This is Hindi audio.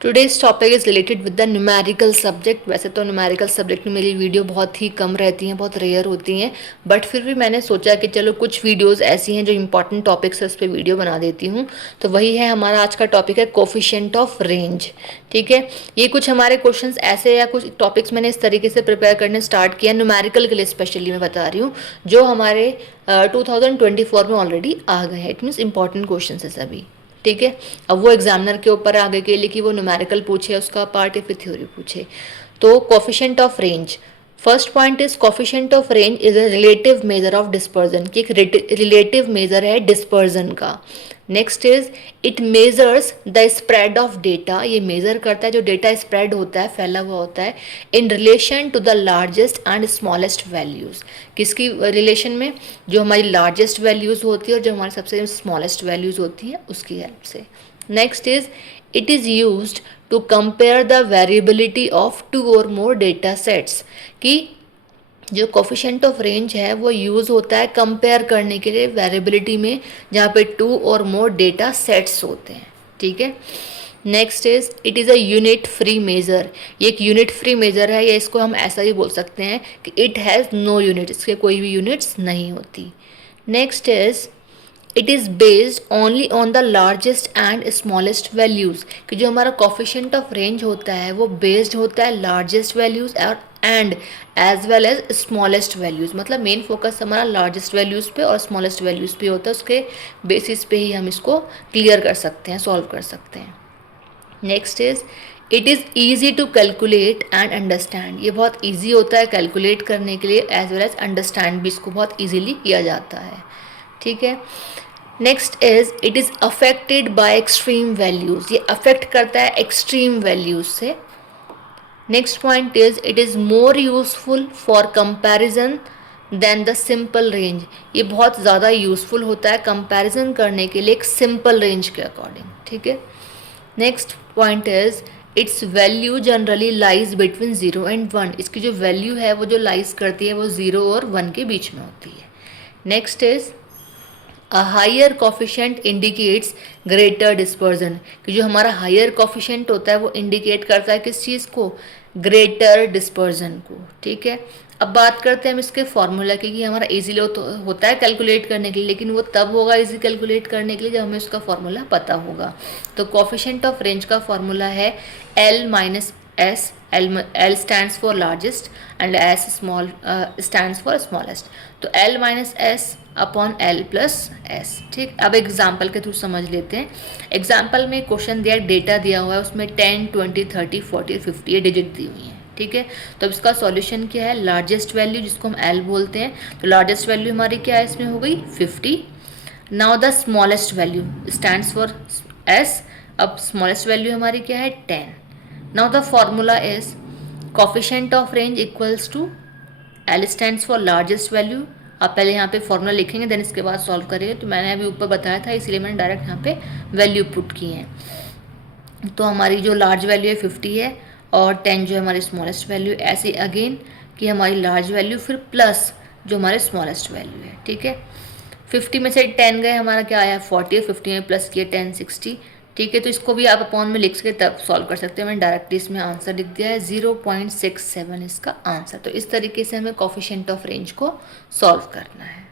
Today's topic is related with the numerical subject. वैसे तो न्यूमेरिकल सब्जेक्ट में मेरी वीडियो बहुत ही कम रहती हैं, बहुत रेयर होती हैं, बट फिर भी मैंने सोचा कि चलो कुछ वीडियोस ऐसी हैं जो इंपॉर्टेंट टॉपिक्स है उस पर वीडियो बना देती हूँ। तो वही है हमारा आज का टॉपिक है कोफिशिएंट ऑफ रेंज। ठीक है, ये कुछ हमारे क्वेश्चंस ऐसे या कुछ टॉपिक्स मैंने इस तरीके से प्रिपेयर करने स्टार्ट किया न्यूमेरिकल के लिए स्पेशली मैं बता रही हूँ, जो हमारे 2024 में ऑलरेडी आ गए हैं। इट मीन्स इंपॉर्टेंट क्वेश्चन है सभी। ठीक है, अब वो एग्जामिनर के ऊपर आगे के लिए कि वो न्यूमेरिकल पूछे उसका पार्ट या फिर थ्योरी पूछे। तो coefficient of range, first point is coefficient of range is a relative measure of dispersion, कि एक रिलेटिव मेजर है डिस्पर्जन का। Next is it measures the spread of data, ये मेजर करता है जो डेटा स्प्रेड होता है, फैला हुआ होता है, in relation to the largest and smallest values. किसकी रिलेशन में? जो हमारी लार्जेस्ट वैल्यूज होती है और जो हमारी सबसे स्मॉलेस्ट वैल्यूज होती है उसकी हेल्प से। Next is it is used to compare the variability of two और मोर डेटा सेट्स, कि जो कोफिशिएंट ऑफ रेंज है वो यूज़ होता है कंपेयर करने के लिए वेरिएबिलिटी में, जहाँ पे टू और मोर डेटा सेट्स होते हैं। ठीक है, next is it is a unit free measure, ये एक यूनिट फ्री मेज़र है, या इसको हम ऐसा ही बोल सकते हैं कि इट हैज़ नो यूनिट, इसके कोई भी यूनिट्स नहीं होती। Next is it is based only on the largest and smallest values, कि जो हमारा कोफिशिएंट ऑफ रेंज होता है वो बेस्ड होता है लार्जेस्ट वैल्यूज़ और and as well as smallest values. मतलब मेन फोकस हमारा लार्जेस्ट वैल्यूज़ पे और स्मॉलेस्ट वैल्यूज़ पे होता है, उसके बेसिस पे ही हम इसको क्लियर कर सकते हैं, सॉल्व कर सकते हैं। Next is it is easy to calculate and understand, ये बहुत ईजी होता है कैलकुलेट करने के लिए, एज वेल एज अंडरस्टैंड भी इसको बहुत ईजीली किया जाता है। ठीक है, next is it is affected by extreme values, ये अफेक्ट करता है एक्सट्रीम वैल्यूज़ से। Next point is it is more useful for comparison than the simple range, ये बहुत ज़्यादा यूजफुल होता है कंपैरिजन करने के लिए एक सिंपल रेंज के अकॉर्डिंग। ठीक है, next point is it's value generally lies between 0 and 1, इसकी जो वैल्यू है वो जो लाइज करती है वो 0 और 1 के बीच में होती है। Next is a higher coefficient indicates greater dispersion, कि जो हमारा हायर कोफिशिएंट होता है वो इंडिकेट करता है किस चीज़ को? ग्रेटर डिस्पर्जन को। ठीक है, अब बात करते हैं हम इसके फॉर्मूला की, कि हमारा इजीली होता है कैलकुलेट करने के लिए, लेकिन वो तब होगा इजी कैलकुलेट करने के लिए जब हमें उसका फॉर्मूला पता होगा। तो कोफिशिएंट ऑफ रेंज का फॉर्मूला है L minus S, L stands for largest and S small stands for smallest. तो L minus S upon L plus S. ठीक, अब एग्जाम्पल के थ्रू समझ लेते हैं। एग्जाम्पल में क्वेश्चन दिया, डेटा दिया हुआ है, उसमें 10, 20, 30, 40, 50 ये डिजिट दी हुई हैं। ठीक है, तो अब इसका सॉल्यूशन क्या है? लार्जेस्ट वैल्यू जिसको हम L बोलते हैं, तो लार्जेस्ट वैल्यू हमारी क्या है इसमें? हो गई 50। Now the smallest value stands for S, अब स्मॉलेस्ट वैल्यू हमारी क्या है? 10। Now the formula is coefficient of range equals to L stands for largest value. आप पहले यहाँ पे फॉर्मूला लिखेंगे देन इसके बाद सॉल्व करेंगे, तो मैंने अभी ऊपर बताया था इसीलिए मैंने डायरेक्ट यहाँ पे वैल्यू पुट की है। तो हमारी जो लार्ज वैल्यू है 50 है और 10 जो है हमारी स्मॉलेस्ट वैल्यू, ऐसे अगेन कि हमारी लार्ज वैल्यू फिर प्लस जो हमारे स्मॉलेस्ट वैल्यू है। ठीक है, 50 में से 10 गए, हमारा क्या आया? 40, 50 में प्लस किया 10, 60। ठीक है, तो इसको भी आप अपॉन में लिख के तब सॉल्व कर सकते हैं। मैंने डायरेक्टली इसमें आंसर लिख दिया है 0.67 इसका आंसर। तो इस तरीके से हमें कोफिशिएंट ऑफ रेंज को सॉल्व करना है।